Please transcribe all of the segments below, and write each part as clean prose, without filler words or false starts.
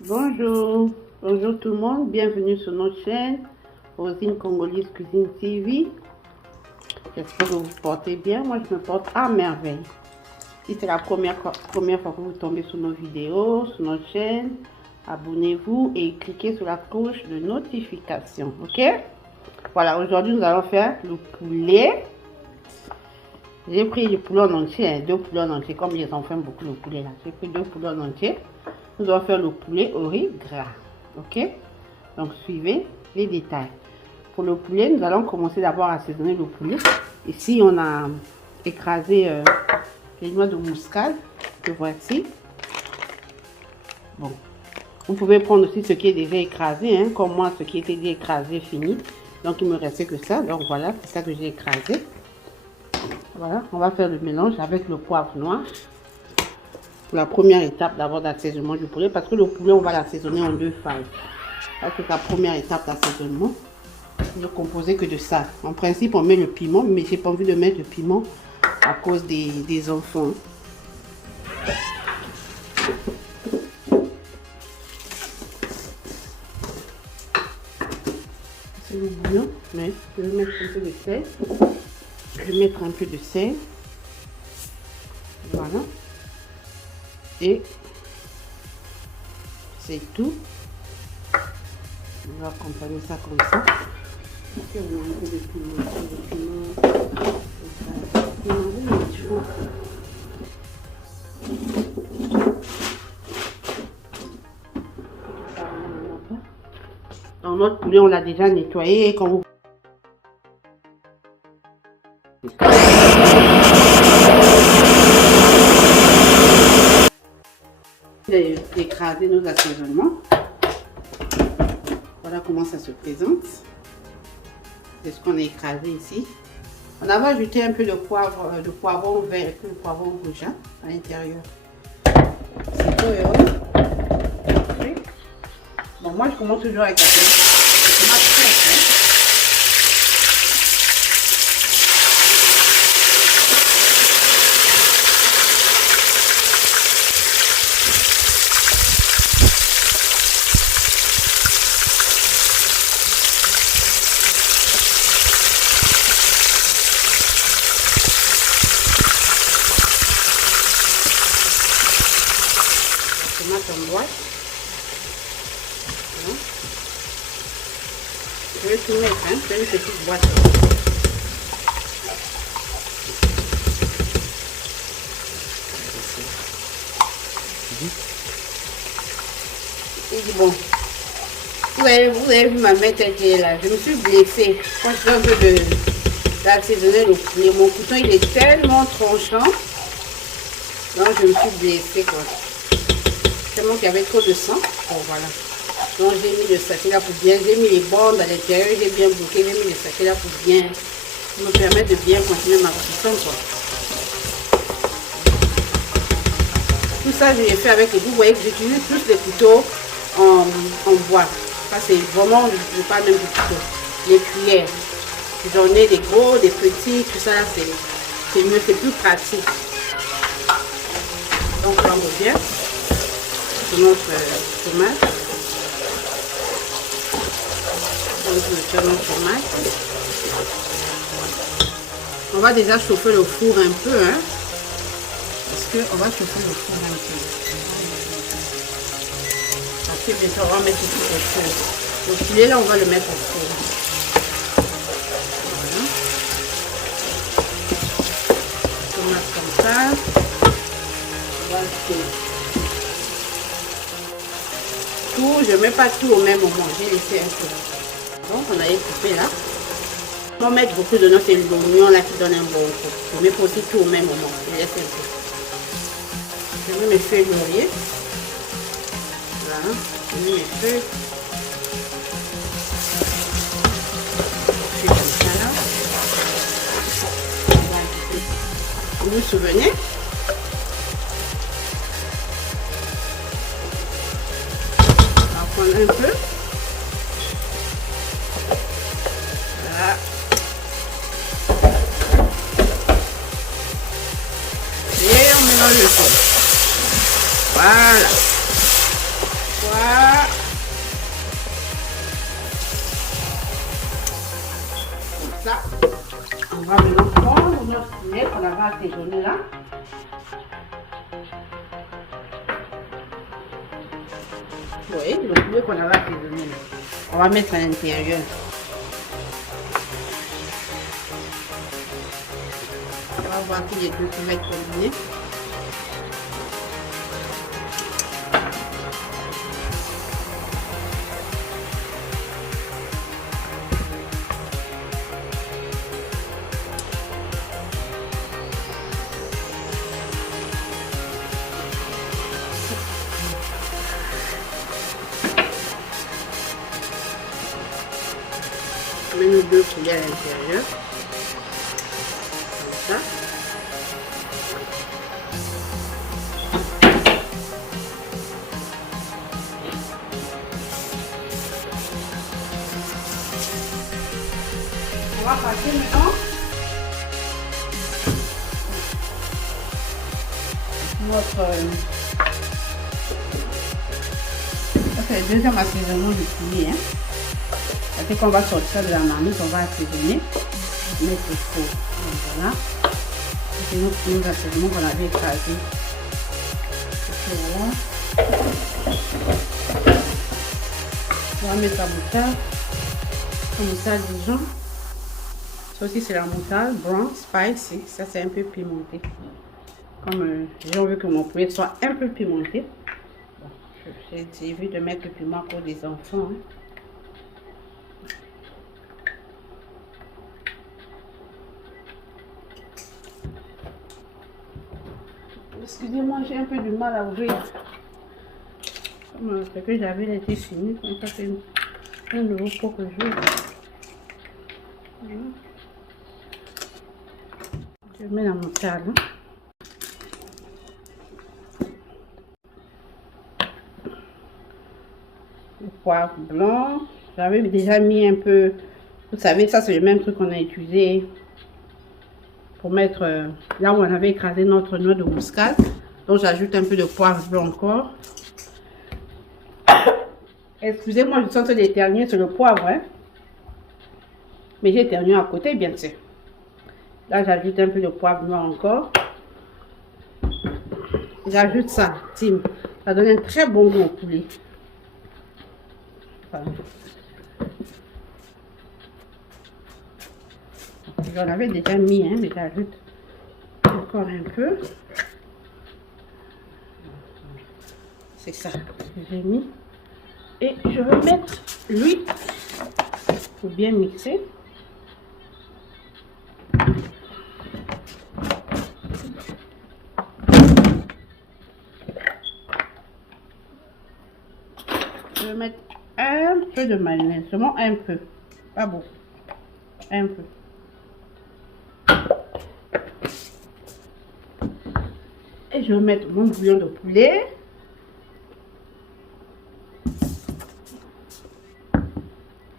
Bonjour, bonjour tout le monde, bienvenue sur notre chaîne Rosine Congolaise Cuisine TV. J'espère que vous vous portez bien, moi je me porte à merveille. Si c'est la première fois que vous tombez sur nos vidéos, sur notre chaîne, abonnez-vous et cliquez sur la cloche de notification, ok? Voilà, aujourd'hui nous allons faire le poulet. J'ai pris le poulet en entier, deux poulets en entier, comme les enfants aiment beaucoup le poulet là. J'ai pris deux poulets en entier. Nous allons faire le poulet au riz gras, ok? Donc suivez les détails. Pour le poulet, nous allons commencer d'abord à assaisonner le poulet. Ici, on a écrasé les noix de muscade, que voici. Bon, vous pouvez prendre aussi ce qui est déjà écrasé, hein, comme moi, ce qui était déjà écrasé, fini. Donc, il me restait que ça. Donc, voilà, c'est ça que j'ai écrasé. Voilà, on va faire le mélange avec le poivre noir. Pour la première étape d'abord d'assaisonnement du poulet, parce que le poulet, on va l'assaisonner en deux phases. C'est la première étape d'assaisonnement. Ne composé que de ça. En principe, on met le piment, mais j'ai pas envie de mettre le piment à cause des enfants. C'est le bouillon, mais je vais mettre un peu de sel. Je vais mettre un peu de sel. Voilà. Et c'est tout. On va accompagner ça comme ça. Et on a un peu de piment, Dans notre poulet, on l'a déjà nettoyé. Quand vous écraser nos assaisonnements. Voilà comment ça se présente. C'est ce qu'on a écrasé ici. On avait ajouté un peu de poivron vert et de poivron rouge à l'intérieur. C'est tout. Bon, moi je commence toujours avec la tomate fraîche. Tomate en boîte. Voilà. Je vais tout mettre, hein, c'est une petite boîte. Et bon, vous avez vu ma main telle qu'elle est là. Je me suis blessée quand je fais un peu d'assaisonner le poulet. Mon couteau il est tellement tranchant. Donc je me suis blessée quoi. Tellement qu'il y avait trop de sang. Bon voilà. Donc j'ai mis le sachet là pour bien. J'ai mis les bornes à l'intérieur. J'ai bien bloqué. J'ai mis le sachet là pour bien me permettre de bien continuer ma cuisson quoi. Tout ça je l'ai fait avec les. Vous voyez que j'utilise plus les couteaux en bois. Ça c'est vraiment, je parle même du couteau. Les cuillères. J'en ai des gros, des petits, tout ça c'est mieux, c'est plus pratique. Donc là on revient sur notre tomate. On va déjà chauffer le four un peu, hein, parce qu'on va chauffer le four un peu. Parce que bientôt on va mettre tout au four. Le poulet là on va le mettre au four. Voilà. Tomate comme ça. Tout, je ne mets pas tout au même moment, j'ai laissé un peu. Donc on a coupé là. On va mettre beaucoup de notre l'oignon là qui donne un bon goût. Je mets pas aussi tout au même moment, je laisse un peu. Je mets mes feuilles de laurier. Voilà, je mets mes feuilles. Je fais comme ça là. Vous vous souvenez? On va prendre un peu. Voilà. Et on mélange le tout. Voilà. Voilà. Comme ça. On va maintenant prendre notre poulet qu'on avait assaisonné là. Oui, le poulet qu'on avait assaisonné là. On va mettre à l'intérieur. On va voir si les deux peuvent être combinés. On met nos deux poulets à l'intérieur. Comme ça. On va passer maintenant notre c'est le deuxième assaisonnement du poulet. Hein. C'est qu'on va sortir de la marmite, on va assaisonner, mettre au four. Donc voilà. C'est notre assaisonnement qu'on avait écrasé. Voilà. On va mettre la moutarde. La moutarde Dijon. Ça aussi c'est la moutarde brown spicy. Ça c'est un peu pimenté. Comme j'ai envie que mon poulet soit un peu pimenté. Bon, j'ai vu de mettre le piment pour des enfants. Hein. Excusez-moi, j'ai un peu du mal à ouvrir. Comme ce que j'avais été fini, comme ça c'est un nouveau pot que je joue. Voilà. Je mets la moutarde. Le poivre blanc. J'avais déjà mis un peu. Vous savez, ça c'est le même truc qu'on a utilisé pour mettre là où on avait écrasé notre noix de muscade. Donc j'ajoute un peu de poivre blanc encore. Excusez-moi, je suis en train d'éternuer sur le poivre. Hein? Mais j'ai éternué à côté, bien sûr. Là, j'ajoute un peu de poivre blanc encore. J'ajoute ça, Tim. Ça donne un très bon goût au poulet. Voilà. J'en avais déjà mis, hein, mais j'ajoute encore un peu. C'est ça que j'ai mis. Et je vais mettre l'huile pour bien mixer. Je vais mettre un peu de mayonnaise, seulement un peu, pas beaucoup, un peu. Et je vais mettre mon bouillon de poulet.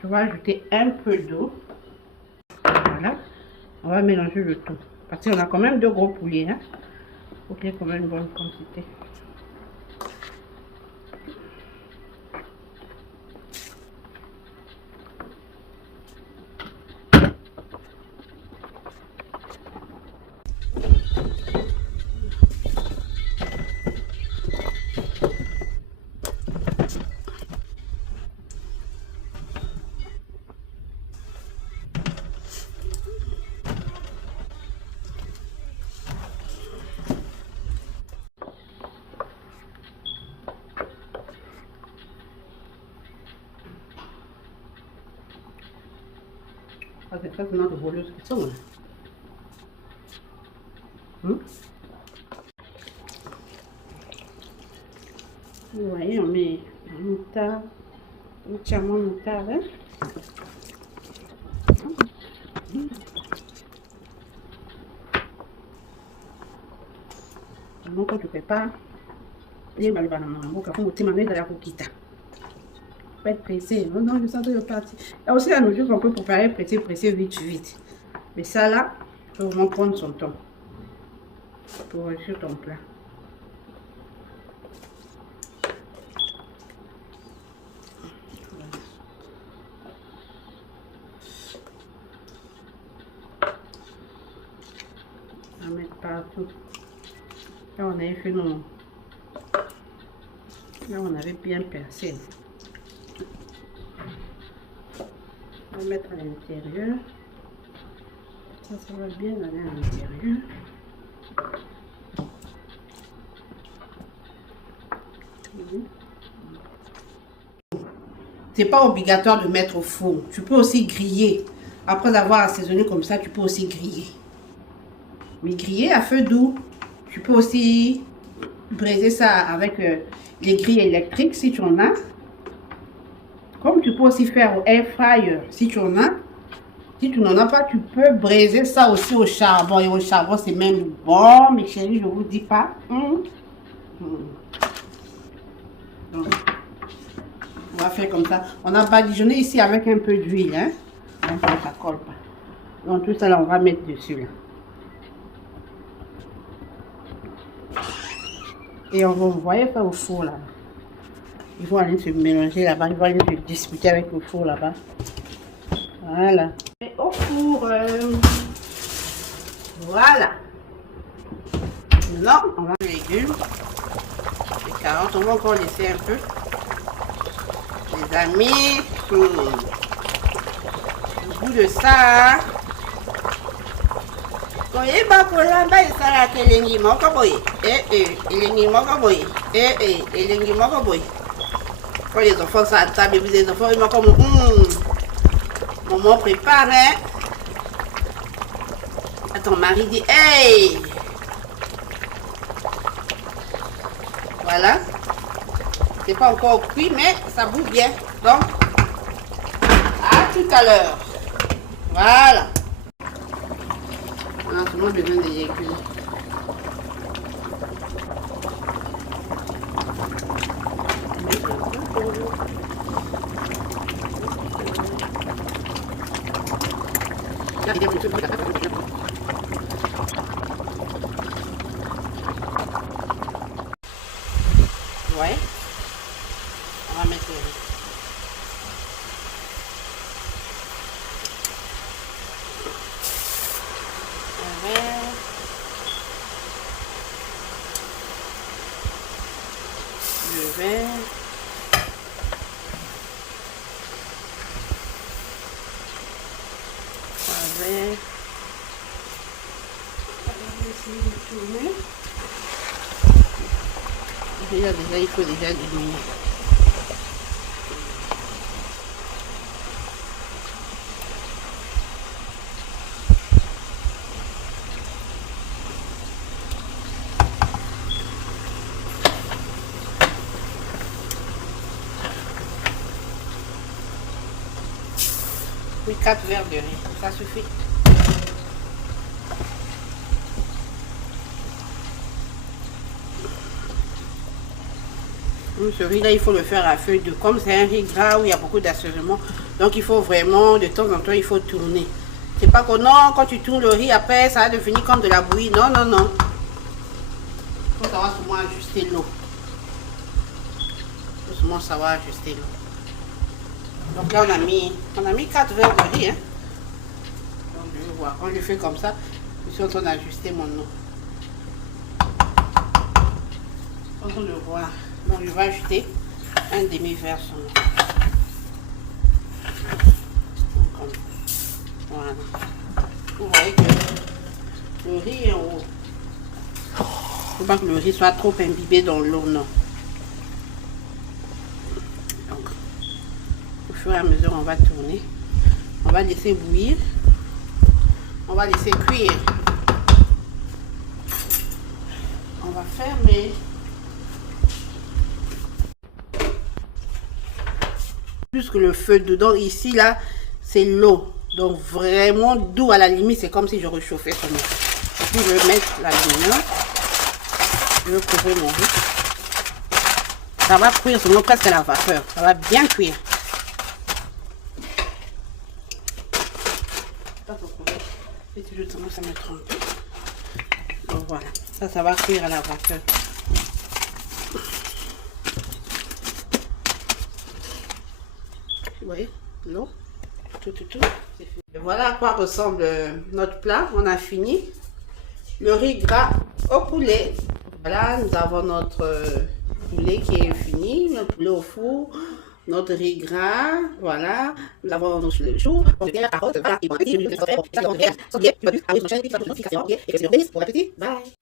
Je vais ajouter un peu d'eau. Voilà. On va mélanger le tout. Parce qu'on a quand même deux gros poulets. Hein. Il faut qu'il y ait quand même une bonne quantité. C'est ça, c'est notre voleuse qui sont. Vous voyez, on met la moutarde, entièrement moutarde. Hein? Donc, quand tu prépares, il faut être pressé. Non, non, je sens que je parti. Il y a aussi la nourriture qu'on peut préparer pressé, vite. Mais ça là, il faut vraiment prendre son temps pour réussir ton plat. tout. Là, on avait fait nos... Là, on avait bien percé. On va mettre à l'intérieur. Ça va bien aller à l'intérieur. C'est pas obligatoire de mettre au four. Tu peux aussi griller. Après avoir assaisonné comme ça, tu peux aussi griller. Mais griller à feu doux. Tu peux aussi braiser ça avec les grilles électriques si tu en as. Comme tu peux aussi faire au air fryer si tu en as. Si tu n'en as pas, tu peux braiser ça aussi au charbon. Et au charbon, c'est même bon, mes chéris, je vous dis pas. Donc, on va faire comme ça. On a badigeonné ici avec un peu d'huile. Hein? Donc, ça colle pas. Donc, tout ça, là, on va mettre dessus. Là. Et on va envoyer ça au four là. Ils vont aller se mélanger là-bas. Ils vont aller se disputer avec le four là-bas. Voilà. Et au four. Voilà. Maintenant, on va les légumes. Les carottes, on va encore laisser un peu. Les amis. Le goût de ça. Koye ba kolamba isara kelengi moko boy. Elengi moko boy. Elengi moko boy. Quand les enfants sont à table, les enfants ils vont comme maman prépare. Hein? Ton mari dit hey. Voilà. C'est pas encore cuit mais ça bout bien. Donc à tout à l'heure. Voilà. On a seulement besoin de légumes. Ouais. On va mettre le riz. Le vert. Avec. On va essayer de tourner. Déjà, il faut déjà diminuer. Oui, 4 verres de riz, ça suffit. Ce riz là, il faut le faire à feu doux. Comme c'est un riz gras où il y a beaucoup d'assaisonnement, donc il faut vraiment de temps en temps il faut tourner. C'est pas que non, quand tu tournes le riz après ça va devenir comme de la bouillie. Non, non, non. Il faut savoir seulement ajuster l'eau. Il faut seulement savoir ajuster l'eau. Donc là on a mis 4 verres de riz. Hein. Donc je vais voir. Quand je fais comme ça, je suis en train d'ajuster mon eau. En train de voir. Donc je vais ajouter un demi-verre sur l'eau. Voilà. Vous voyez que le riz est en haut. Il ne faut pas que le riz soit trop imbibé dans l'eau, non. Donc, au fur et à mesure, on va tourner. On va laisser bouillir. On va laisser cuire. On va fermer. Plus que le feu dedans, ici, là, c'est l'eau. Donc, vraiment doux à la limite. C'est comme si je réchauffais seulement. Et puis, je vais mettre la lumière. Je vais couvrir mon riz. Ça va cuire seulement presque à la vapeur. Ça va bien cuire. Et si je commence à me tromper. Donc, voilà. Ça va cuire à la vapeur. Vous voyez, l'eau, tout. Et voilà à quoi ressemble notre plat. On a fini. le riz gras au poulet. Voilà, nous avons notre poulet qui est fini, le poulet au four, notre riz gras, voilà, nous avons nos choux, pommes de terre, carottes, voilà, et bon appétit, je vous souhaite bon appétit, bon appétit, bon appétit, bon appétit, bon appétit, bon appétit, bon appétit, bon appétit, bon appétit, bye.